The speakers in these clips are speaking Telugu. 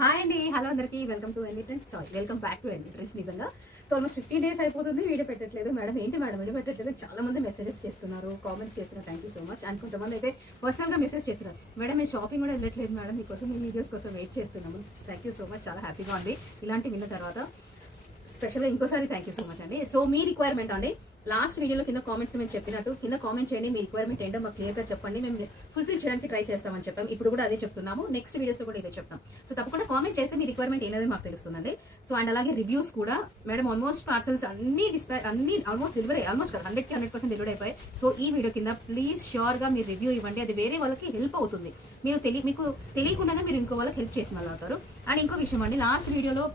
హాయ్ అండి, హలో అందరికీ. వెల్కమ్ టు ఎన్ని ట్రెండ్స్. వెల్కమ్ బ్యాక్ టు ఎన్ని ట్రెండ్స్. నిజంగా సో ఆల్మోస్ట్ 15 days అయిపోతుంది వీడియో పెట్టట్లేదు. మేడం ఏంటి మేడం వీడియో పెట్టట్లేదు? చాలా మంది మెసేజెస్ చేస్తున్నారు, కామెంట్స్ చేస్తున్నారు. Thank you so much. And కొంతమంది అయితే పర్సనల్గా మెసేజ్ చేస్తున్నారు, మేడం మేము షాపింగ్ కూడా వెళ్ళట్లేదు మేడం, మీకోసం మీ వీడియోస్ కోసం వెయిట్ చేస్తున్నాము. థ్యాంక్ యూ సో మచ్, చాలా హ్యాపీగా ఉంది ఇలాంటి విన్న తర్వాత. స్పెషల్గా ఇంకోసారి థ్యాంక్ యూ సో మచ్ అండి. సో మీ రిక్వైర్మెంట్ అండి, లాస్ట్ వీడియోలో కింద కామెంట్స్ మేము చెప్పినట్టు కింద కామెంట్ చేయండి, మీ రిక్వైర్మెంట్ ఏంటో మాకు క్లియర్గా చెప్పండి, మేము ఫుల్ఫిల్ చేయడానికి ట్రై చేస్తామని చెప్పాం. ఇప్పుడు కూడా అదే చెప్తున్నాము, నెక్స్ట్ వీడియోస్లో కూడా ఇదే చెప్తాం. సో తప్పకుండా కామెంట్ చేస్తే మీ రిక్వైర్మెంట్ ఏదైనా మాకు తెలుస్తుందండి. సో అండ్ అలాగే రివ్యూస్ కూడా మేడం ఆల్మోస్ట్ పార్సల్స్ అన్ని ఆల్మోస్ట్ డెలివరీ, ఆల్మోస్ట్ 100కి 100% డెలివరీ అయిపోయి. సో ఈ వీడియో కింద ప్లీజ్ ష్యూర్గా మీరు రివ్యూ ఇవ్వండి, అది వేరే వాళ్ళకి హెల్ప్ అవుతుంది. మీకు తెలియకుండానే మీరు ఇంకో వాళ్ళకి హెల్ప్ చేసిన వాళ్ళు అవుతారు. అండ్ ఇంకో విషయం అండి, లాస్ట్ వీడియోలో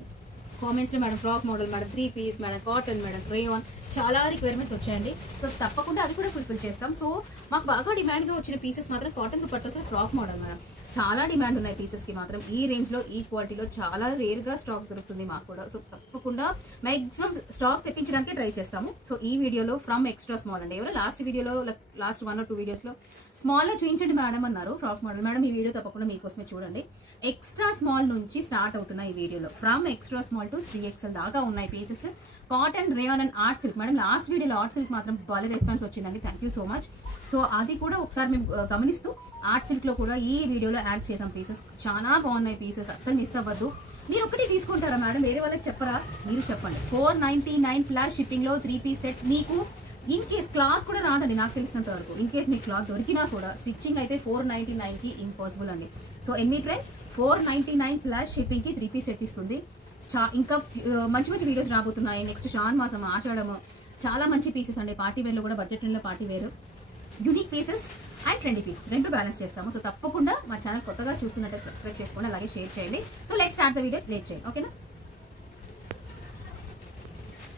కామెంట్స్లో madam frock model, madam 3 piece, madam cotton, madam rayon, చాలా రిక్వైర్మెంట్స్ వచ్చాయండి. సో తప్పకుండా అవి కూడా ఫుల్ఫిల్ చేస్తాం. సో మాకు బాగా డిమాండ్గా వచ్చిన పీసెస్ మాత్రం cotton dupattas frock model madam. చాలా డిమాండ్ ఉన్నాయి పీసెస్కి మాత్రం. ఈ రేంజ్లో ఈ క్వాలిటీలో చాలా రేర్గా స్టాక్ దొరుకుతుంది మాకు కూడా. సో తప్పకుండా మ్యాక్సిమం స్టాక్ తెప్పించడానికి ట్రై చేస్తాము. సో ఈ వీడియోలో ఫ్రమ్ ఎక్స్ట్రా స్మాల్ అండి. ఎవరో లాస్ట్ వీడియోలో లాస్ట్ 1 or 2 వీడియోస్లో స్మాల్లో చూపించండి మేడం అన్నారు, ఫ్రాక్ మోడల్. మేడం ఈ వీడియో తప్పకుండా మీకోసమే చూడండి. ఎక్స్ట్రా స్మాల్ నుంచి స్టార్ట్ అవుతున్నాయి ఈ వీడియోలో. From extra small to 3XL దాకా ఉన్నాయి pieces. Cotton, rayon and art silk. Madam last వీడియోలో ఆర్ట్ సిల్క్ మాత్రం భలే రెస్పాన్స్ వచ్చిందండి, thank you so much. So అది కూడా ఒకసారి మేము గమనిస్తూ ఆర్ట్ సిల్క్లో కూడా ఈ వీడియోలో యాడ్ చేసాం పీసెస్. చాలా బాగున్నాయి పీసెస్, అస్సలు మిస్ అవ్వద్దు. మీరు ఒకటి తీసుకుంటారా మేడం, వేరే వాళ్ళకి చెప్పరా? మీరు చెప్పండి. 499 ప్లస్ షిప్పింగ్లో 3 piece సెట్స్. మీకు ఇన్ కేస్ క్లాత్ కూడా రాదండి నాకు తెలిసినంత వరకు. ఇన్ కేస్ మీకు క్లాత్ దొరికినా కూడా స్టిచ్చింగ్ అయితే 499కి ఇంపాసిబుల్ అండి. సో ఎన్ని ఫ్రెండ్స్, 499 ప్లస్ షిప్పింగ్కి 3 piece సెట్ ఇస్తుంది. ఇంకా మంచి మంచి వీడియోస్ రాబోతున్నాయి. నెక్స్ట్ శ్రావణ మాసం, ఆషాఢము, చాలా మంచి పీసెస్ అండి. పార్టీ వేర్లో కూడా, బడ్జెట్ లో పార్టీ వేరు, unique pieces and trendy pieces రెండు బ్యాలెన్స్ చేస్తాము. సో తప్పకుండా మా ఛానల్ కొత్తగా చూస్తున్నట్టు సబ్స్క్రైబ్ చేసుకోండి, అలాగే షేర్ చేయండి. So let's start the video, late చేయండి, ఓకేనా?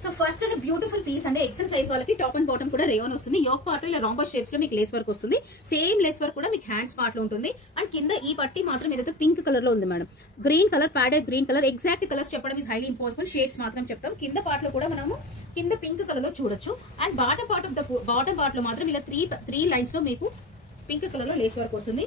So first and beautiful piece అంటే ఎక్సెల్ సైజ్ వాళ్ళకి టాప్ అండ్ బాటమ్ కూడా రేయాన్ వస్తుంది. యోక్ పార్ట్ ఇలా రాంబర్ షేప్స్ లో మీకు లేస్ వర్క్ వస్తుంది. సేమ్ లేస్ వర్క్ కూడా మీకు హ్యాండ్స్ పార్ట్ లో ఉంటుంది. అండ్ కింద ఈ పట్టి మాత్రం ఏదైతే పింక్ కలర్ లో ఉంది madam, green colour, padded green colour. Exact colours చెప్పడం ఇస్ హైలీ ఇంపాసిబుల్, షేడ్స్ మాత్రం చెప్తాం. కింద పార్ట్ లో కూడా మనము కింద పింక్ కలర్ లో చూడొచ్చు. అండ్ బాటమ్ పార్ట్ లో మాత్రం ఇలా త్రీ లైన్స్ లో మీకు పింక్ కలర్ లో లేస్ వర్క్ వస్తుంది.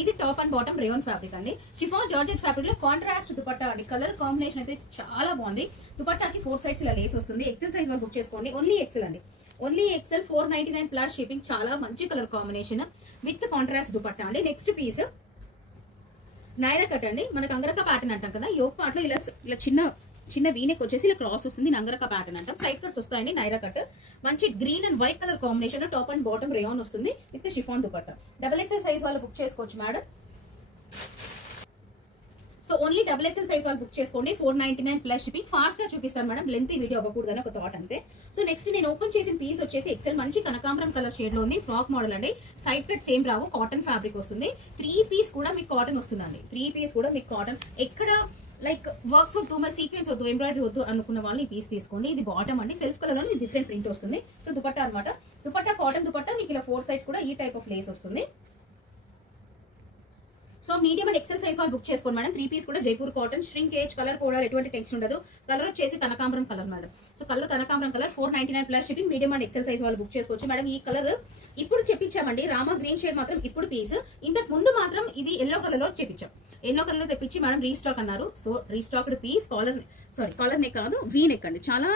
ఇది top and bottom rayon fabric అండి. షిఫాన్ జార్జెట్ ఫ్యాబ్రిక్ లో కాంట్రాస్ట్ దుపట్టా అండి. కలర్ కాంబినేషన్ అయితే చాలా బాగుంది. దుపట్టాకి 4 sides ఇలా లేస్ వస్తుంది. ఎక్సెల్ సైజ్ వాళ్ళు బుక్ చేసుకోండి. ఓన్లీ ఎక్సెల్ అండి, ఓన్లీ ఎక్సెల్. 499 plus shipping. చాలా మంచి colour combination with contrast dupatta అండి. నెక్స్ట్ పీస్ నైరా కట్ అండి. మనకు అంగరక ప్యాటర్న్ అంటాం కదా, యోక్ పార్ట్ లో ఇలా చిన్న వీనెక్ వచ్చేసి ఇలా క్రాస్ వస్తుంది, నంగరక ప్యాటర్న్ అంటాం. సైడ్ కట్స్ వస్తాయండి నైరా కట్. మంచి green and white colour combination, top and bottom rayon వస్తుంది with chiffon dupatta. XXL size వాళ్ళు బుక్ చేసుకోవచ్చు madam. So only XXL size వాళ్ళు బుక్ చేసుకోండి. 499 ప్లస్ షిప్పింగ్. ఫాస్ట్ గా చూపిస్తాను మేడం, లెంత్ వీడియో అవ్వకూడదని ఒక థాట్ అంతే. సో నెక్స్ట్ నేను ఓపెన్ చేసిన పీస్ వచ్చేసి ఎక్సెల్, మంచి కనకాంబరం కలర్ షేడ్ లో ఉంది. ఫ్రాక్ మోడల్ అండి. సైడ్ కట్ సేమ్ రావు, కాటన్ ఫ్యాబ్రిక్ వస్తుంది. 3 piece కూడా మీకు కాటన్ వస్తుందండి. 3 piece కూడా మీకు కాటన్. ఎక్కడ లైక్ వర్క్స్ వద్దు, మరి సీక్వెన్స్ వద్దు, ఎంబ్రాయిడరీ వద్దు అనుకున్న వాళ్ళు ఈ పీస్ తీసుకోండి. ఇది బాటమ్ అండి, సెల్ఫ్ కలర్ లో డిఫరెంట్ ప్రింట్ వస్తుంది. సో దుపట్టా అనమాట, దుపట్టా కాటన్ దుపట్టా. మీకు ఇలా 4 sides కూడా ఈ టైప్ ఆఫ్ లేస్ వస్తుంది. So medium and XL size వాళ్ళు బుక్ చేసుకోండి మేడం. 3 piece కూడా Jaipur cotton, shrinkage, colour కూడా ఎటువంటి టెక్స్ట్ ఉండదు. కలర్ వచ్చేసి కనకాంబరం కలర్ మేడం. సో కలర్ కనకాంబరం colour, 499 plus shipping. Medium and XL size వాళ్ళు బుక్ చేసుకోవచ్చు మేడం. ఈ కలర్ ఇప్పుడు చెప్పించామండి, రామా గ్రీన్ షేడ్ మాత్రం ఇప్పుడు పీస్. ఇంతకు ముందు మాత్రం ఇది ఎల్లో కలర్ లో చెప్పించాం. ఎల్లో కలర్ లో తెప్పించి మేడం రీస్టాక్ అన్నారు. So restocked piece. Collar neck కాదు, వీ నెక్ అండి. చాలా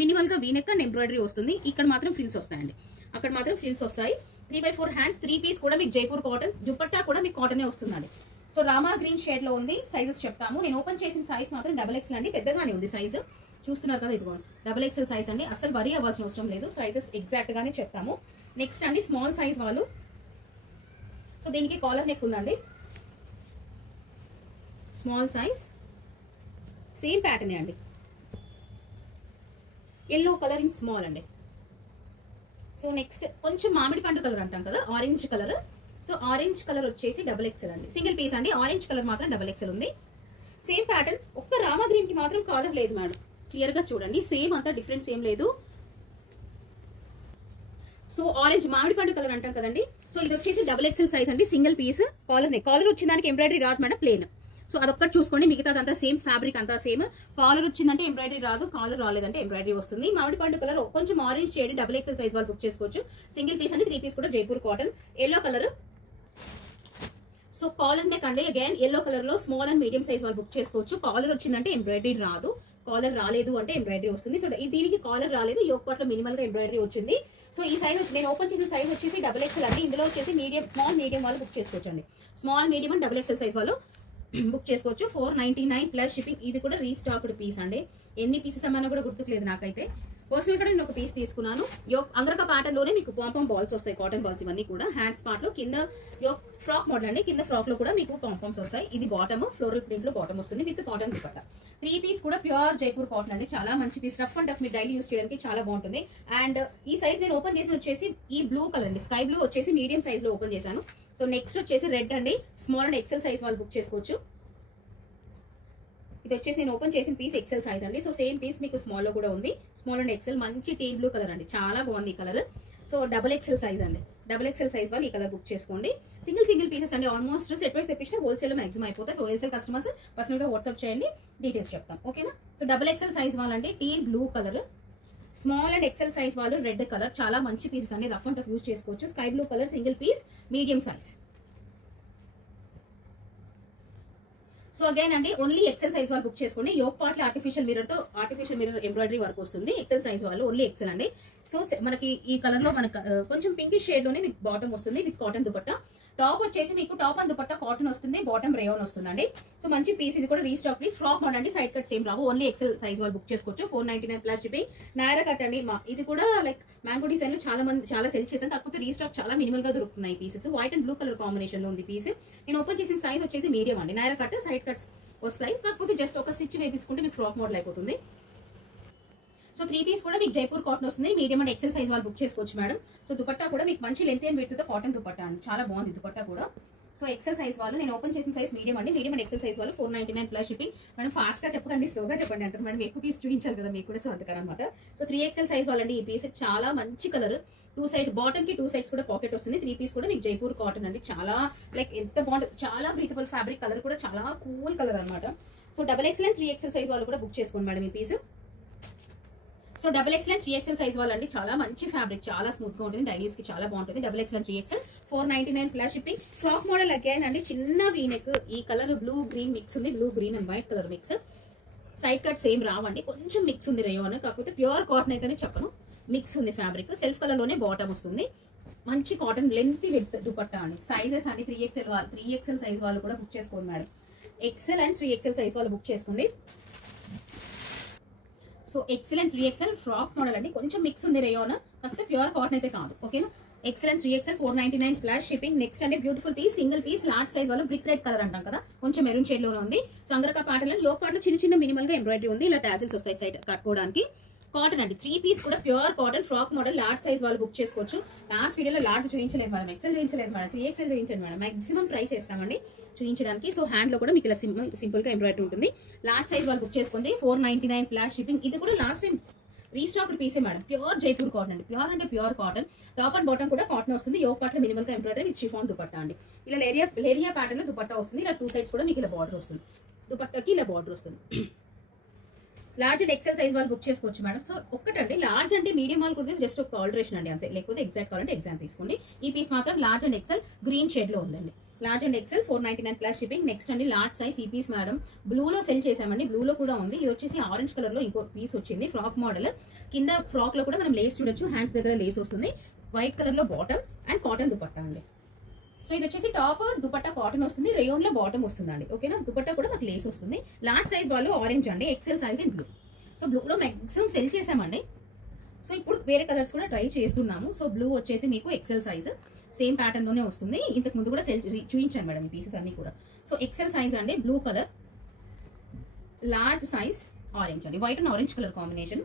మినిమల్ గా వీ నెక్ అండ్ ఎంబ్రాయిడరీ వస్తుంది. ఇక్కడ మాత్రం ఫ్రిల్స్ వస్తాయండి, అక్కడ మాత్రం ఫ్రిల్స్ వస్తాయి. 3/4 హ్యాండ్స్. 3 piece కూడా మీకు జైపూర్ కాటన్. దుపట్టా కూడా మీకు కాటనే వస్తుందండి. సో రామా గ్రీన్ షేడ్ లో ఉంది. సైజెస్ చెప్తాము. నేను ఓపెన్ చేసిన సైజ్ మాత్రం XXL అండి, పెద్దగానే ఉంది సైజు. చూస్తున్నారు కదా, ఇదిగో XXL సైజ్ అండి. అసలు వరీ అవ్వాల్సిన అవసరం లేదు, సైజెస్ ఎగ్జాక్ట్ గానే చెప్తాము. నెక్స్ట్ అండి స్మాల్ సైజ్ వాళ్ళు. సో దీనికి కాలర్ నెక్ ఉందండి, స్మాల్ సైజ్, సేమ్ ప్యాటర్న్ అండి. ఎల్లో కలర్ ఇన్ స్మాల్ అండి. సో నెక్స్ట్ కొంచెం మామిడి పండు కలర్ అంటాం కదా, orange colour. So orange colour వచ్చేసి XXL అండి, సింగిల్ పీస్ అండి. ఆరెంజ్ కలర్ మాత్రం XXL ఉంది. Same pattern. ఒక్క రామా గ్రీన్ కి మాత్రం కాలర్ లేదు మేడం, క్లియర్ గా చూడండి. సేమ్ అంతా డిఫరెన్స్ ఏం లేదు. సో ఆరెంజ్ మామిడి పండు కలర్ అంటాం కదండి. సో ఇది వచ్చేసి XXL సైజ్ అండి, సింగిల్ పీస్. కాలర్ వచ్చిన దానికి ఎంబ్రాయిడరీ రాదు మేడం, ప్లేన్. సో అదొక్కటి చూసుకోండి, మిగతాదంతా సేమ్ ఫ్యాబ్రిక్ అంతా సేమ్. కాలర్ వచ్చిందంటే ఎంబ్రాయిడరీ రాదు, కాలర్ రాలేదంటే ఎంబ్రాయిడరీ వస్తుంది. మామిడి పండు కలర్ కొంచెం ఆరెంజ్ షేడ్, XXL సైజ్ వాళ్ళు బుక్ చేసుకోవచ్చు. సింగిల్ పీస్ అండి. 3 piece కూడా Jaipur cotton. Yellow colour. So collar neck అండి అగైన్ ఎల్లో కలర్ లో స్మాల్ అండ్ మీడియం సైజ్ వాళ్ళు బుక్ చేసుకోవచ్చు. కాలర్ వచ్చిందంటే ఎంబ్రాయిడరీ రాదు, కాలర్ రాలేదు అంటే ఎంబ్రాయిడరీ వస్తుంది. సో దీనికి కాలర్ రాలేదు, యోక్ పార్ట్ లో మినిమల్ గా ఎంబ్రాయిడరీ వచ్చింది. సో ఈ సైజ్ నేను ఓపెన్ చేసిన సైజ్ వచ్చేసి XXL అండి. ఇందులో వచ్చేసి మీడియం స్మాల్ మీడియం వాళ్ళు బుక్ చేసుకోవచ్చు అండి. Small medium and XXL size వాళ్ళు బుక్ చేసుకోవచ్చు. 499 ప్లస్ షిప్పింగ్. ఇది కూడా రీస్టాక్డ్ పీస్ అండి. ఎన్ని పీసెస్ అమ్మన్నా కూడా గుర్తుకులేదు నాకైతే. పర్సనల్ కూడా నేను ఒక పీస్ తీసుకున్నాను. యోక్ అంగరక ప్యాటర్న్ లోనే మీకు పాంపామ్ బాల్స్ వస్తాయి, కాటన్ బాల్స్ ఇవన్నీ కూడా. హ్యాండ్స్ పార్ట్ లో కింద యోక్ ఫ్రాక్ మోడల్ అండి, కింద ఫ్రాక్ లో కూడా మీకు పాంపామ్స్ వస్తాయి. ఇది బాటమ్ ఫ్లోరల్ ప్రింట్ లో బాటమ్ వస్తుంది విత్ కాటన్ దుపట్టా. 3 పీస్ కూడా ప్యూర్ జైపూర్ కాటన్ అండి, చాలా మంచి పీస్. రఫ్ అండ్ టఫ్ మీరు డైలీ యూస్ చేయడానికి చాలా బాగుంటుంది. అండ్ ఈ సైజ్ నేను ఓపెన్ చేసి వచ్చేసి ఈ బ్లూ కలర్ అండి, స్కై బ్లూ వచ్చేసి మీడియం సైజ్ లో ఓపెన్ చేశాను. సో నెక్స్ట్ వచ్చేసి రెడ్ అండి, స్మాల్ అండ్ XL సైజ్ వాళ్ళు బుక్ చేసుకోవచ్చు. ఇది వచ్చేసి నేను ఓపెన్ చేసిన పీస్ XL సైజ్ అండి. సో సేమ్ పీస్ మీకు స్మాల్ లో కూడా ఉంది, స్మాల్ అండ్ XL. మంచి టీ బ్లూ కలర్ అండి, చాలా బాగుంది ఈ కలర్. సో XXL సైజ్ అండి, XXL సైజ్ వాళ్ళు ఈ కలర్ బుక్ చేసుకోండి. సింగిల్ పీసెస్ అండి, ఆల్మోస్ట్ సెట్ వైస్ తెప్పించిన హోల్సేల్ మాక్సిమం అయిపోతాయి. సో హోల్సేల్ కస్టమర్స్ పర్సనల్ గా వాట్సాప్ చేయండి, డీటెయిల్స్ చెప్తాం, ఓకేనా. సో XXL సైజ్ వాళ్ళండి tea blue colour, small and XL size వాళ్ళు రెడ్ కలర్. చాలా మంచి పీసెస్ అండి, రఫ్ అండ్ టఫ్ యూజ్ చేసుకోవచ్చు. Sky blue colour single piece medium size. So again అండి ఓన్లీ XL సైజ్ వాళ్ళు బుక్ చేసుకోండి. యోక్ పార్ట్ లో ఆర్టిఫిషియల్ మిర్రర్ ఎంబ్రాయిడరీ వర్క్ వస్తుంది. XL సైజ్ వాళ్ళు ఓన్లీ XL అండి. సో మనకి ఈ కలర్ లో మనకు కొంచెం పింకిష్ షేడ్ లోనే మీకు బాటమ్ వస్తుంది విత్ కాటన్ దుపట్టా. టాప్ వచ్చేసి మీకు టాప్ అండ్ దుపట్టా కాటన్ వస్తుంది, బాటమ్ రేయాన్ వస్తుందండి. సో మంచి పీస్, ఇది కూడా రీస్టాక్ పీస్. ఫ్రాక్ మోడల్ అండి, సైడ్ కట్ సేమ్ రావు, ఓన్లీ XL సైజ్ వాళ్ళు బుక్ చేసుకోవచ్చు. 499 ప్లస్ షిప్పింగ్. నైరా కట్ అండి, ఇది కూడా లైక్ మ్యాంగో డిజైన్ లో చాలా సెల్ చేశాను, కాకపోతే రీస్టాక్ చాలా మినిమల్ గా దొరుకుతున్నాయి pieces. White and blue colour combination లో ఉంది పీస్. నేను ఓపెన్ చేసిన సైజ్ వచ్చేసి మీడియం అండి. నైరా కట్ సైడ్ కట్స్ వస్తాయి, కాకపోతే జస్ట్ ఒక స్టిచ్ వేపించుకుంటే మీకు ఫ్రాక్ మోడల్ అయిపోతుంది. సో 3 పీస్ కూడా మీకు జైపూర్ కాటన్ వస్తుంది. మీడియం అండ్ XL సైజ్ వాళ్ళు బుక్ చేసుకోవచ్చు మేడం. సో దుపట్టా కూడా మీకు మంచి లెంత్ అండ్ విడ్త్ తో కాటన్ దుపట్టా అండి, చాలా బాగుంది దుపట్టా కూడా. సో XL సైజ్ వాళ్ళు నేను ఓపెన్ చేసిన సైజ్ మీడియం అండి. మీడియం అండ్ XL సైజ్ వాళ్ళు 499 ప్లస్ షిప్పింగ్. మనం ఫాస్ట్ గా చెప్పండి, స్లోగా చెప్పండి అంటారు మేడం, ఎక్కువ పీస్ చూపించాలి కదా మీకు కూడా, సో అందుకని అనమాట. సో 3XL సైజ్ వాళ్ళండి. ఈ పీస్ చాలా మంచి కలర్, 2 సైడ్ బాటమ్ కి 2 సైడ్స్ కూడా పాకెట్ వస్తుంది. 3 పీస్ కూడా మీకు జైపూర్ కాటన్ అండి, చాలా లైక్ ఎంత బాగుంటుంది, చాలా బ్రీతబుల్ ఫ్యాబ్రిక్. కలర్ కూడా చాలా కూల్ కలర్ అనమాట. So XXL and 3XL size వాళ్ళు కూడా బుక్ చేసుకోండి మేడం ఈ piece. So XXL and 3XL size వాళ్ళండి, చాలా మంచి ఫ్యాబ్రిక్, చాలా స్మూత్ గా ఉంటుంది, డైలీ యూస్ కి చాలా బాగుంటుంది. XXL and 3XL 499 plus shipping. Frock model again అండి, చిన్న వీనెక్. ఈ కలర్ బ్లూ గ్రీన్ మిక్స్ ఉంది, blue green and white colour mix. Side cut same రావండి, కొంచెం మిక్స్ ఉంది రేయాన్, కాకపోతే ప్యూర్ కాటన్ అయితేనే చెప్పను, మిక్స్ ఉంది ఫ్యాబ్రిక్. సెల్ఫ్ కలర్ లోనే బాటమ్ వస్తుంది. మంచి కాటన్ లెంత్ విత్ దుపట్టా అండి. సైజెస్ అండి 3XL సైజ్ వాళ్ళు కూడా బుక్ చేసుకోండి మేడం. XL అండ్ 3XL సైజ్ వాళ్ళు బుక్ చేసుకోండి. సో XL అండ్ 3XL ఫ్రాక్ మోడల్ అండి, కొంచెం మిక్స్ ఉంది రేయాన్, కాకపోతే ప్యూర్ కాటన్ అయితే కాదు, ఓకేనా. XL అండ్ 3XL 499 ప్లస్ షిప్పింగ్. నెక్స్ట్ అంటే beautiful piece, single piece large size వాళ్ళు బ్రిక్ రెడ్ కలర్ అంటాం కదా, కొంచెం మెరూన్ షేడ్ లోనే ఉంది. సో అంగరక ప్యాటర్న్ లో యోక్ పార్ట్ లో చిన్న మినిమల్ గా ఎంబ్రాయిడరీ ఉంది, ఇలా టాజిల్స్ వస్తాయి సైడ్ కట్టుకోవడానికి. కాటన్ అండి, 3 పీస్ కూడా pure cotton frock model. Large size వాళ్ళు బుక్ చేసుకోవచ్చు. లాస్ట్ వీడియోలో లార్జ్ చూపించలేదు మేడం, XL చూపించలేదు మేడం, 3XL చూపించండి మేడం, మాక్సిమం ట్రై చేస్తామండి చూపించడానికి. సో హ్యాండ్ లో కూడా మీకు ఇలా సింపుల్ గా ఎంబ్రాయిడరీ ఉంటుంది. లార్జ్ సైజ్ వాళ్ళు బుక్ చేసుకోండి. 499 ప్లస్ షిప్పింగ్. ఇది కూడా లాస్ట్ టైం రీస్టాక్డ్ పీసే మేడం, ప్యూర్ జైపూర్ కాటన్ అండి, ప్యూర్ అంటే pure cotton. Top and bottom కూడా కాటన్ వస్తుంది. యోక్ పార్ట్ లో మినిమల్ గా ఎంబ్రాయిడరీ విత్ షిఫాన్ దుపట్టా అండి. ఇలా లేరియా ప్యాటర్న్ లో దుపట్టా వస్తుంది. ఇలా 2 సైడ్స్ కూడా మీకు ఇలా బార్డర్ వస్తుంది, దుపట్టాకి ఇలా బార్డర్ వస్తుంది. లార్జ్ అండ్ XL సైజ్ వాళ్ళు బుక్ చేసుకోవచ్చు మేడం. సో ఒక్కటండి, లార్జ్ అంటే మీడియం వాళ్ళు కూడా జస్ట్ ఒక ఆల్టరేషన్ అండి అంతే, లేకపోతే ఎగ్జాక్ట్ కావాలంటే ఎగ్జామ్ తీసుకోండి. ఈ పీస్ మాత్రం large and XL green shade లో ఉందండి. Large and XL 499 plus shipping. Next అండి లార్జ్ సైజ్ ఈ పీస్ మేడం బ్లూలో సెల్ చేసామండి, బ్లూలో కూడా ఉంది. ఇది వచ్చేసి ఆరెంజ్ కలర్ లో ఇంకో పీస్ వచ్చింది, ఫ్రాక్ మోడల్. కింద ఫ్రాక్ లో కూడా మనం లేస్ చూడొచ్చు, హ్యాండ్స్ దగ్గర లేస్ వస్తుంది. వైట్ కలర్ లో బాటమ్ అండ్ కాటన్ దుపట్టా అండి. సో ఇది వచ్చేసి టాప్ దుపట్టా కాటన్ వస్తుంది, రేయాన్ లో బాటమ్ వస్తుందండి, ఓకేనా. దుపట్టా కూడా మాకు లేస్ వస్తుంది. లార్జ్ సైజ్ వాళ్ళు ఆరెంజ్ అండి, XL size in blue. So బ్లూలో మాక్సిమం సెల్ చేసామండి. సో ఇప్పుడు వేరే కలర్స్ కూడా ట్రై చేస్తున్నాము. సో బ్లూ వచ్చేసి మీకు XL సైజ్ సేమ్ ప్యాటర్న్ లోనే వస్తుంది. ఇంతకు ముందు కూడా సెల్ చూపించాను మేడం ఈ పీసెస్ అన్ని కూడా. సో XL సైజ్ అండి, blue colour. Large size orange అండి, white and orange colour combination.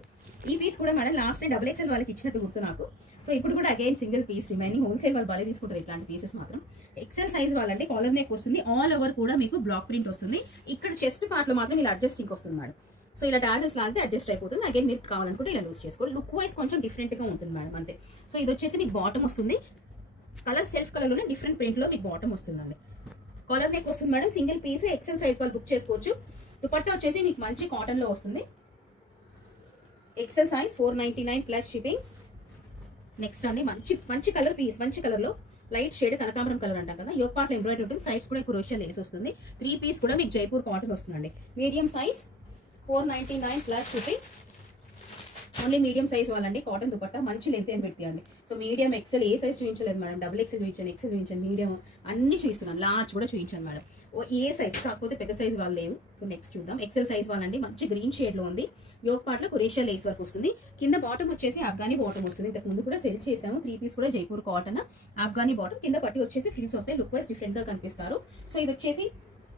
ఈ పీస్ కూడా మేడం లాస్ట్ టైం XXL వాళ్ళకి ఇచ్చినట్టు గుర్తు నాకు. సో ఇప్పుడు కూడా again single piece remaining. Wholesale వాళ్ళు బాగా తీసుకుంటారు ఇట్లాంటి పీసెస్ మాత్రం. XL సైజ్ వాళ్ళంటే కాలర్ నెక్ వస్తుంది, ఆల్ ఓవర్ కూడా మీకు బ్లాక్ ప్రింట్ వస్తుంది. ఇక్కడ చెస్ట్ పార్ట్ లో మాత్రం ఇలా అడ్జస్టింగ్ వస్తుంది మేడం. సో ఇలా టాజల్స్ లాగితే అడ్జస్ట్ అయిపోతుంది. అగైన్ మీరు కావాలనుకుంటే ఇలా యూస్ చేసుకోండి. లుక్ వైజ్ కొంచెం డిఫరెంట్ గా ఉంటుంది మేడం అంతే. సో ఇది వచ్చేసి మీకు బాటమ్ వస్తుంది, కలర్ సెల్ఫ్ కలర్ లోనే డిఫరెంట్ ప్రింట్ లో మీకు బాటమ్ వస్తుందండి. కాలర్ నెక్ వస్తుంది madam, single piece. XL size వాళ్ళు బుక్ చేసుకోవచ్చు. దుపట్టా వచ్చేసి మీకు మంచి కాటన్ లో వస్తుంది. XL size 499 plus shipping. Next అండి మంచి కలర్ పీస్, మంచి కలర్ లో లైట్ షేడ్ కనకాంబరం కలర్ అంటాం కదా, యోగ్ పార్ట్ లో ఎంబ్రాయిడరీ ఉంటుంది, సైడ్స్ కూడా క్రోషియా లేస్ వస్తుంది. 3 పీస్ కూడా మీకు జైపూర్ కాటన్ వస్తుందండి. Medium size 499 plus shipping. Only medium size వాళ్ళండి. కాటన్ దుపట్టా మంచి లెంత్ ఏం పెట్టియండి. సో మీడియం ఎక్సెల్ ఏ సైజ్ చూపించలేదు మేడం, డబుల్ ఎక్సెల్ చూపించాను, ఎక్సెల్ చూపించాను, మీడియం అన్ని చూపిస్తున్నాను, లార్జ్ కూడా చూపించాను మేడం. ఏ సైజ్ కాకపోతే పెద్ద సైజ్ వాళ్ళు లేవు. సో నెక్స్ట్ చూద్దాం. ఎక్సెల్ సైజ్ వాళ్ళండి. మంచి గ్రీన్ షేడ్ లో ఉంది. యోగ్ పార్ట్ లో క్రోషియా లేస్ వర్క్ వస్తుంది. కింద బాటమ్ వచ్చేసి ఆఫ్ఘానీ బాటమ్ వస్తుంది. ఇంతకు ముందు కూడా సెల్ చేసాము. 3 పీస్ కూడా జైపూర్ కాటన్ ఆఫ్ఘానీ బాటమ్. కింద పట్టి వచ్చేసి ఫ్రిల్స్ వస్తాయి. లుక్ వైజ్ డిఫరెంట్ గా కనిపిస్తారు. సో ఇది వచ్చేసి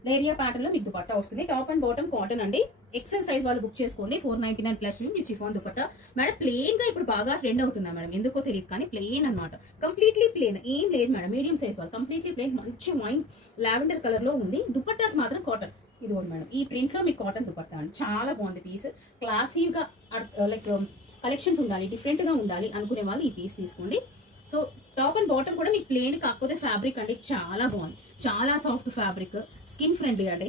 లేరియా ప్యాటర్న్ లో మీకు దుపట్టా వస్తుంది. టాప్ అండ్ బాటమ్ కాటన్ అండి. ఎక్సెల్ సైజ్ వాళ్ళు బుక్ చేసుకోండి. 499 ప్లస్ మీకు షిఫాన్ దుపట్టా. మేడం ప్లేన్ గా ఇప్పుడు బాగా ట్రెండ్ అవుతుంది మేడం, ఎందుకో తెలియదు కానీ ప్లేన్ అన్నమాట. కంప్లీట్లీ ప్లేన్ ఏం లేదు మేడం. మీడియం సైజ్ వాళ్ళు కంప్లీట్లీ ప్లేన్. మంచి వైన్ లావెండర్ కలర్ లో ఉంది. దుపట్టాకి మాత్రం కాటన్. ఇదిగోండి మేడం, ఈ ప్రింట్ లో మీకు కాటన్ దుపట్టా అండి. చాలా బాగుంది పీస్. క్లాసీగా లైక్ కలెక్షన్స్ ఉండాలి, డిఫరెంట్ గా ఉండాలి అనుకునే వాళ్ళు ఈ పీస్ తీసుకోండి. సో టాప్ అండ్ బాటమ్ కూడా మీకు ప్లేన్ కాకపోతే ఫ్యాబ్రిక్ అండి చాలా బాగుంది. చాలా సాఫ్ట్ ఫ్యాబ్రిక్, స్కిన్ ఫ్రెండ్లీ అండి.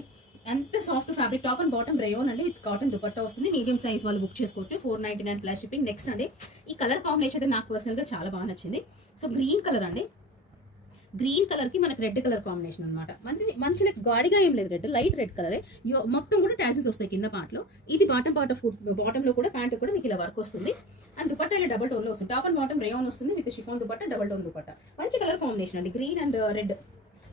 ఎంత soft fabric. Top and bottom rayon అండి విత్ కాటన్ దుపట్టా వస్తుంది. మీడియం సైజ్ వాళ్ళు బుక్ చేసుకోవచ్చు. 499 ప్లస్ షిప్పింగ్. నెక్స్ట్ అండి ఈ కలర్ కాంబినేషన్ అయితే నాకు పర్సనల్ గా చాలా బాగా నచ్చింది. సో గ్రీన్ కలర్ అండి. గ్రీన్ కలర్ కి మనకి రెడ్ కలర్ కాంబినేషన్ అనమాట. మంచి గాడిగా ఏం లేదు, రెడ్ లైట్ రెడ్ కలరే. మొత్తం కూడా టాజిల్స్ వస్తాయి కింద పార్ట్ లో. ఇది బాటమ్ పార్ట్ ఆఫ్ బాటమ్ లో కూడా ప్యాంట్ కూడా మీకు ఇలా వర్క్ వస్తుంది. అండ్ దుపట్టా ఇలా డబల్ టోన్ లో వస్తుంది. టాప్ అండ్ బాటమ్ రేయోన్ వస్తుంది with chiffon dupatta, double tone dupatta. మంచి కలర్ కాంబినేషన్ అండి. గ్రీన్ అండ్ రెడ్,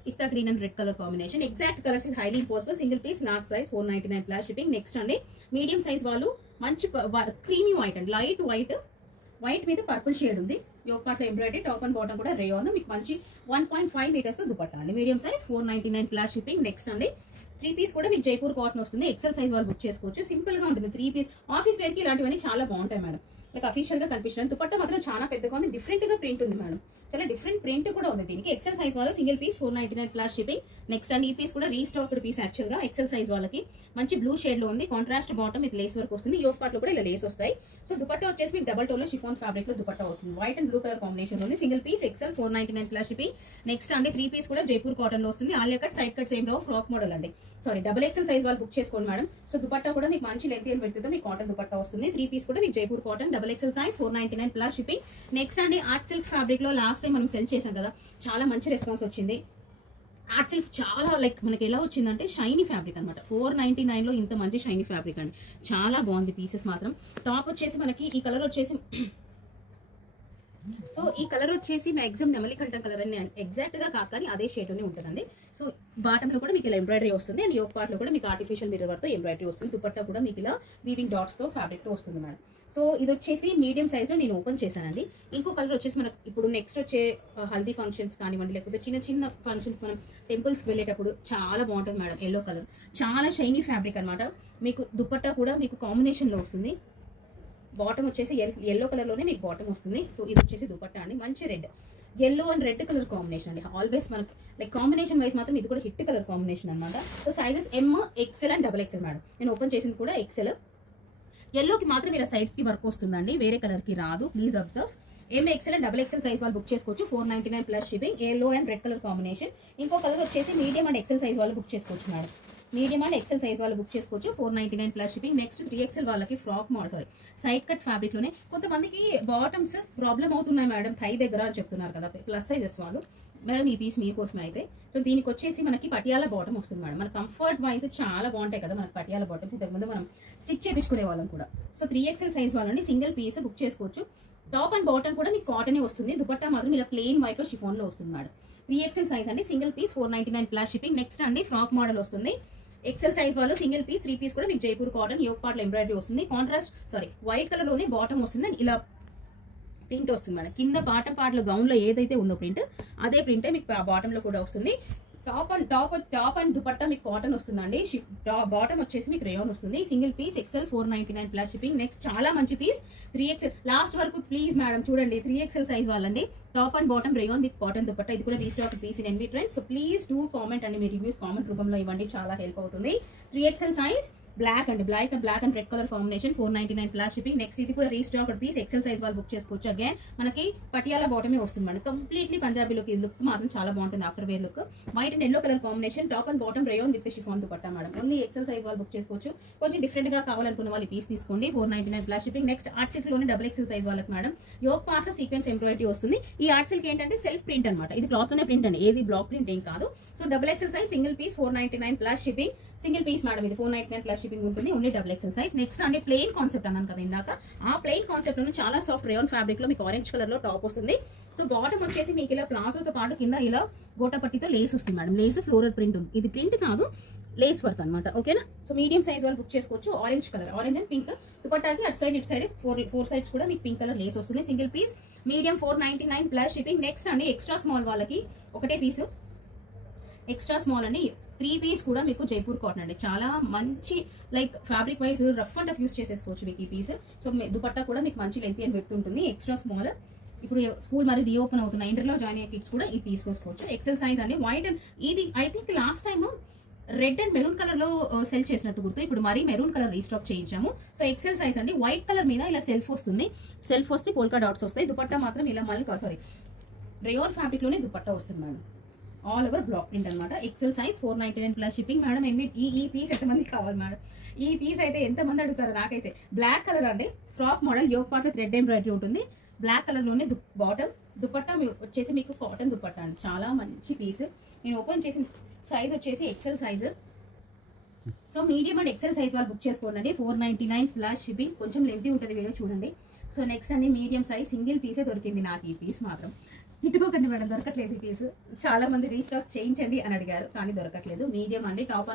పిస్తా green and red colour combination. Exact colours is highly impossible. Single piece large size 499 plus shipping. Next అండి మీడియం సైజ్ వాళ్ళు మంచి క్రీమీ వైట్ అండి, లైట్ వైట్ మీద పర్పుల్ షేడ్ ఉంది. యోగ్ పార్ట్ లో ఎంబ్రాయిడరీ, టాప్ అండ్ బాటమ్ కూడా రేయోన్. మీకు మంచి 1.5 మీటర్స్ తో దుపట్టా అండి. Medium size 499 plus shipping. Next అండి 3 పీస్ కూడా మీకు జైపూర్ కాటన్ వస్తుంది. ఎక్సెల్ సైజ్ వాళ్ళు బుక్ చేసుకోవచ్చు. సింపుల్ గా ఉంటుంది. 3 పీస్ ఆఫీస్ వేర్ కి ఇలాంటివన్నీ చాలా బాగుంటాయి మేడం. లైక్ అఫీషియల్ గా కనిపించడం. దుపట్టా మాత్రం చాలా పెద్దగా ఉంది, డిఫరెంట్ గా ప్రింట్ ఉంది మేడం. చాలా డిఫరెంట్ ప్రింట్ కూడా ఉంది దీనికి. ఎక్సెల్ సైజ్ వాళ్ళు single piece 499 plus shipping. Next అండి ఈ పీస్ కూడా రీస్టాక్డ్ పీస్ యాక్చువల్ గా. ఎక్సెల్ సైజ్ వాళ్ళకి మంచి బ్లూ షేడ్ లో ఉంది. Contrast bottom with lace work వస్తుంది. యోగ్ పార్ట్ లో కూడా ఇలా లేస్ వస్తాయి. సో దుపట్టా వచ్చేసి మీకు డబల్ టోన్ లో షిఫాన్ ఫ్యాబ్రిక్ లో దుపట్టా వస్తుంది. White and blue colour combination ఉంది. Single piece XL 499 plus shipping. Next అండి 3 పీస్ కూడా జైపూర్ కాటన్ లో వస్తుంది. ఆలియా కట్, సైడ్ కట్స్ ఏం రావు, ఫ్రాక్ మోడల్ అండి. సారీ డబల్ ఎక్సెల్ సైజ్ వాళ్ళు బుక్ చేసుకోండి మేడం. సో దుపట్టా కూడా మీకు మంచి లెంత్ ఏం పెడుతుందో మీకు కాటన్ దుపట్టా వస్తుంది. 3 పీస్ కూడా మీకు Jaipur cotton, double XL size 499 plus shipping. Next అండి ఆర్ట్ సిల్క్ ఫ్యాబ్రిక్ లో లాస్ట్ టైం మనం సెల్ చేసాం కదా, చాలా మంచి రెస్పాన్స్ వచ్చింది. ఆర్ట్ సిల్క్ చాలా లైక్ మనకి ఎలా వచ్చిందంటే షైనీ ఫ్యాబ్రిక్ అనమాట. 499 లో ఇంత మంచి షైనీ ఫ్యాబ్రిక్ అండి. చాలా బాగుంది పీసెస్ మాత్రం. టాప్ వచ్చేసి మనకి ఈ కలర్ వచ్చేసి సో ఈ కలర్ వచ్చేసి మ్యాక్సిమం నెమలికంఠం కలర్ అని ఎగ్జాక్ట్ గా కాకని అదే షేడ్ లోనే ఉంటుందండి. సో బాటమ్ లో కూడా మీకు ఇలా ఎంబ్రాయిడరీ వస్తుంది. అండ్ యోగ్ పార్ట్ లో కూడా మీకు ఆర్టిఫిషియల్ మిర్రర్ వర్క్ తో ఎంబ్రాయిడరీ వస్తుంది. దుపట్టా కూడా మీకు ఇలా వీవింగ్ డాట్స్ తో ఫ్యాబ్రిక్ తో వస్తుంది మేడం. సో ఇది వచ్చేసి మీడియం సైజ్ లో నేను ఓపెన్ చేశానండి. ఇంకో కలర్ వచ్చేసి మనకు ఇప్పుడు నెక్స్ట్ వచ్చే హల్దీ ఫంక్షన్స్ కానివ్వండి, లేకపోతే చిన్న చిన్న ఫంక్షన్స్ మనం టెంపుల్స్కి వెళ్ళేటప్పుడు చాలా బాగుంటుంది మేడం. ఎల్లో కలర్ చాలా షైనీ ఫ్యాబ్రిక్ అనమాట. మీకు దుపట్టా కూడా మీకు కాంబినేషన్ లో వస్తుంది. బాటమ్ వచ్చేసి ఎల్లో కలర్ లోనే మీకు బాటమ్ వస్తుంది. సో ఇది వచ్చేసి దుపట్టా అండి. మంచి red, yellow and red colour combination అండి. ఆల్వేస్ మనకి లైక్ కాంబినేషన్ వైజ్ మాత్రం ఇది కూడా హిట్ కలర్ కాంబినేషన్ అనమాట. So sizes M, XL and double XL madam. నేను ఓపెన్ చేసింది కూడా ఎక్సెల్. ఎల్లోకి మాత్రం ఇలా సైడ్స్ కి వర్క్ వస్తుందండి, వేరే కలర్ కి రాదు. Please observe. M, XL and double XL size వాళ్ళు బుక్ చేసుకోవచ్చు. 499 plus shipping. Yellow and red colour combination. ఇంకో కలర్ వచ్చేసి మీడియం అండ్ ఎక్సెల్ సైజ్ వాళ్ళు బుక్ చేసుకోవచ్చు madam. Medium and XL size వాళ్ళు బుక్ చేసుకోవచ్చు. 499 ప్లస్ షిప్పింగ్. నెక్స్ట్ 3XL వాళ్ళకి frock model, sorry side cut fabric లోనే. కొంతమందికి బాటమ్స్ ప్రాబ్లం అవుతున్నాయి మేడం థై దగ్గర అని చెప్తున్నారు కదా ప్లస్ సైజెస్ వాళ్ళు. మేడం ఈ పీస్ మీకోసం అయితే. సో దీనికి వచ్చేసి మనకి పటియాలా బాటమ్ వస్తుంది మేడం. మన కంఫర్ట్ వైజ్ చాలా బాగుంటాయి కదా మనకి పటియాలా బాటమ్స్. ఇంతకుముందు మనం స్టిచ్ చేయించుకునే వాళ్ళం కూడా. సో 3XL సైజ్ వాళ్ళని సింగిల్ పీస్ బుక్ చేసుకోవచ్చు. టాప్ అండ్ బాటమ్ కూడా మీకు కాటనే వస్తుంది. దుపట్టా మాత్రం ఇలా ప్లెయిన్ వైట్ లో షిఫాన్ లో వస్తుంది మేడం. 3XL సైజ్ అండి. Single piece 499 plus shipping. Next అండి ఫ్రాక్ మోడల్ వస్తుంది. ఎక్సెల్ సైజ్ వాళ్ళు సింగిల్ పీస్, 3 పీస్ కూడా మీకు జైపూర్ కాటన్, యోగ్ పార్ట్ లో ఎంబ్రాయిడరీ వస్తుంది. కాంట్రాస్ట్ వైట్ కలర్ లోనే బాటమ్ వస్తుంది. ఇలా ప్రింట్ వస్తుంది మేడం. కింద బాటమ్ పార్ట్ లో గౌన్ లో ఏదైతే ఉందో ప్రింట్, అదే ప్రింటే మీకు బాటమ్ లో కూడా వస్తుంది. టాప్ అండ్ దుపట్టా మీకు కాటన్ వస్తుందండి. బాటమ్ వచ్చేసి మీకు రేయాన్ వస్తుంది. Single piece XL 499 plus shipping. Next చాలా మంచి పీస్ 3XL లాస్ట్ వరకు ప్లీజ్ మేడం చూడండి. 3XL సైజ్ వాళ్ళండి. Top and bottom rayon with cotton dupatta. ఇది కూడా restock piece in NV trends. So please do comment అండి. మీ రివ్యూస్ కామెంట్ రూపంలో ఇవ్వండి, చాలా హెల్ప్ అవుతుంది. 3XL size black and red colour combination 499 plus shipping. Next ఇది కూడా రీస్టాక్ పీస్, ఎక్సెల్ సైజ్ వాళ్ళు బుక్ చేసుకోవచ్చు. అగైన్ మనకి పటియాలా బాటమే వస్తుంది మేడం, కంప్లీట్లీ పంజాబీ లుక్. ఈ లుక్ మాత్రం చాలా బాగుంటుంది, after wear look. White and yellow colour combination, top and bottom rayon with chiffon dupatta madam. Only XL size వాళ్ళు బుక్ చేసుకోవచ్చు. కొంచెం డిఫరెంట్ గా కావాలనుకున్న వాళ్ళు పీస్ తీసుకోండి. 499 plus shipping. Next art silk లోనే డబుల్ ఎక్సెల్ సైజ్ వాళ్ళకి మేడం యోక్ పార్ట్ లో సీక్వెన్స్ ఎంబ్రాయిడరీ వస్తుంది. ఈ ఆర్ట్ సిల్క్ ఏంటంటే సెల్ఫ్ ప్రింట్ అనమాట, ఇది క్లాత్ లోనే ప్రింట్ అండి, ఏది బ్లాక్ ప్రింట్ ఏం కాదు. So double XL size single piece 499 plus shipping. Single piece madam ఇది 499 ప్లస్ షిప్పింగ్ ఉంటుంది, only double XL size. Next అంటే ప్లెయిన్ కాన్సెప్ట్ అన్నాను కదా ఇందాక, ఆ ప్లెయిన్ కాన్సెప్ట్ లో చాలా సాఫ్ట్ రేయాన్ ఫ్యాబ్రిక్ లో మీకు ఆరెంజ్ కలర్ లో టాప్ వస్తుంది. సో బాటమ్ వచ్చేసి మీకు ఇలా ప్లాజోతో పాటు కింద ఇలా గోటపట్టితో లేస్ వస్తుంది మేడం. లేస్ ఫ్లోరల్ ప్రింట్ ఉంది, ఇది ప్రింట్ కాదు లేస్ వర్క్ అనమాట, ఓకేనా. సో మీడియం సైజ్ వాళ్ళు బుక్ చేసుకోవచ్చు. Orange colour, orange and pink దుపట్టాకి అటు సైడ్ ఇటు సైడ్ ఫోర్ సైడ్స్ కూడా మీకు పింక్ కలర్ లేస్ వస్తుంది. Single piece medium 499 plus shipping. Next అండి ఎక్స్ట్రా స్మాల్ వాళ్ళకి ఒకటే పీసు, ఎక్స్ట్రా స్మాల్ అని 3 పీస్ కూడా మీకు జైపూర్ కాటన్ అండి, చాలా మంచి like fabric wise rough and tough use చేసేసుకోవచ్చు మీకు ఈ పీస్. సో దుపట్టా కూడా మీకు మంచి లెంత్ అని పెడుతుంటుంది. ఎక్స్ట్రా స్మాల్, ఇప్పుడు స్కూల్ మరి రీఓపెన్ అవుతున్న ఇంటర్లో జాయిన్ అయ్యే కిడ్స్ కూడా ఈ పీస్ కోసుకోవచ్చు. ఎక్సెల్ సైజ్ అండి. వైట్ అండ్ ఇది I think last time red and maroon colour లో సెల్ చేసినట్టు గుర్తు, ఇప్పుడు మరీ మెరూన్ కలర్ రీస్టాక్ చేయించాము. సో ఎక్సెల్ సైజ్ అండి. వైట్ కలర్ మీద ఇలా సెల్ఫ్ వస్తుంది, సెల్ఫ్ వస్తే పోల్కా డాట్స్ వస్తాయి. దుపట్టా మాత్రం ఇలా మళ్ళీ రేయాన్ ఫ్యాబ్రిక్ లోనే దుపట్టా వస్తుంది madam, all over block print అనమాట. XL size 499 plus shipping madam. ఈ పీస్ ఎంతమంది కావాలి మేడం? ఈ పీస్ అయితే ఎంతమంది అడుగుతారు? నాకైతే బ్లాక్ కలర్ అండి, frock model, yoke part with red embroidery ఉంటుంది. బ్లాక్ కలర్ లోనే బాటమ్, దుపట్టా వచ్చేసి మీకు కాటన్ దుపట్టా అండి, చాలా మంచి పీస్. నేను ఓపెన్ చేసిన సైజ్ వచ్చేసి XL size. So medium and XL size వాళ్ళు బుక్ చేసుకోండి. 499 ప్లస్ షిప్పింగ్. కొంచెం లెంతీ ఉంటుంది వీడియో చూడండి. సో నెక్స్ట్ అండి మీడియం సైజ్ సింగిల్ పీసే దొరికింది నాకు ఈ పీస్ మాత్రం. తిట్టుకోకండి మేడం, దొరకట్లేదు ఈ పీస్. చాలా మంది రీస్టాక్ చేయించండి అని అడిగారు కానీ దొరకట్లేదు. మీడియం అండి, top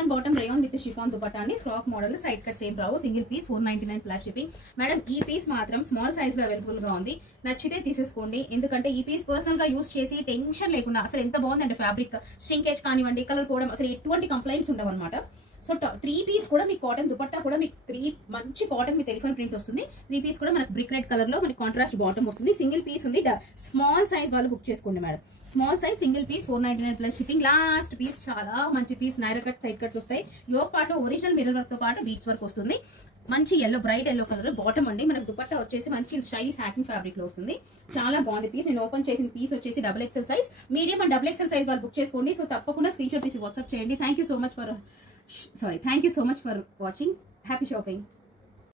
and bottom rayon with chiffon dupatta అండి. Frock model, side cut same రావు. Single piece 499 plus shipping. Madam ఈ పీస్ మాత్రం స్మాల్ సైజ్ లో అవైలబుల్ గా ఉంది, నచ్చితే తీసేసుకోండి. ఎందుకంటే ఈ పీస్ పర్సనల్ గా యూస్ చేసి టెన్షన్ లేకుండా అసలు ఎంత బాగుందంటే ఫ్యాబ్రిక్ ష్రింకేజ్ కానివ్వండి, కలర్ పోవడం అసలు ఎటువంటి కంప్లైంట్స్ ఉండవు అనమాట. సో 3 పీస్ కూడా మీకు కాటన్ దుపట్టా కూడా మీకు 3 మంచి కాటన్ విత్ ఎలిఫెంట్ ప్రింట్ వస్తుంది. 3 పీస్ కూడా మనకు బ్రిక్ రెడ్ కలర్ లో మనకి కాంట్రాస్ట్ బాటమ్ వస్తుంది. సింగిల్ పీస్ ఉంది. స్మాల్ సైజ్ వాళ్ళు బుక్ చేసుకోండి madam. Small size single piece 499 plus shipping. Last piece చాలా మంచి piece, Naira cut side cuts వస్తాయి. Yoke part original mirror work తో పాటు బీట్స్ వర్క్ వస్తుంది. మంచి yellow, bright yellow colour bottom అండి. మనకు దుపట్టా వచ్చేసి మంచి షైనీ సాటిన్ ఫ్యాబ్రిక్ లో వస్తుంది, చాలా బాగుంది పీస్. నేను ఓపెన్ చేసిన పీస్ వచ్చేసి double XL size. Medium and double XL size వాళ్ళు బుక్ చేసుకోండి. సో తప్పకుండా స్క్రీన్ షాట్ తీసి వాట్సాప్ చేయండి. Thank you so much for watching. Happy shopping.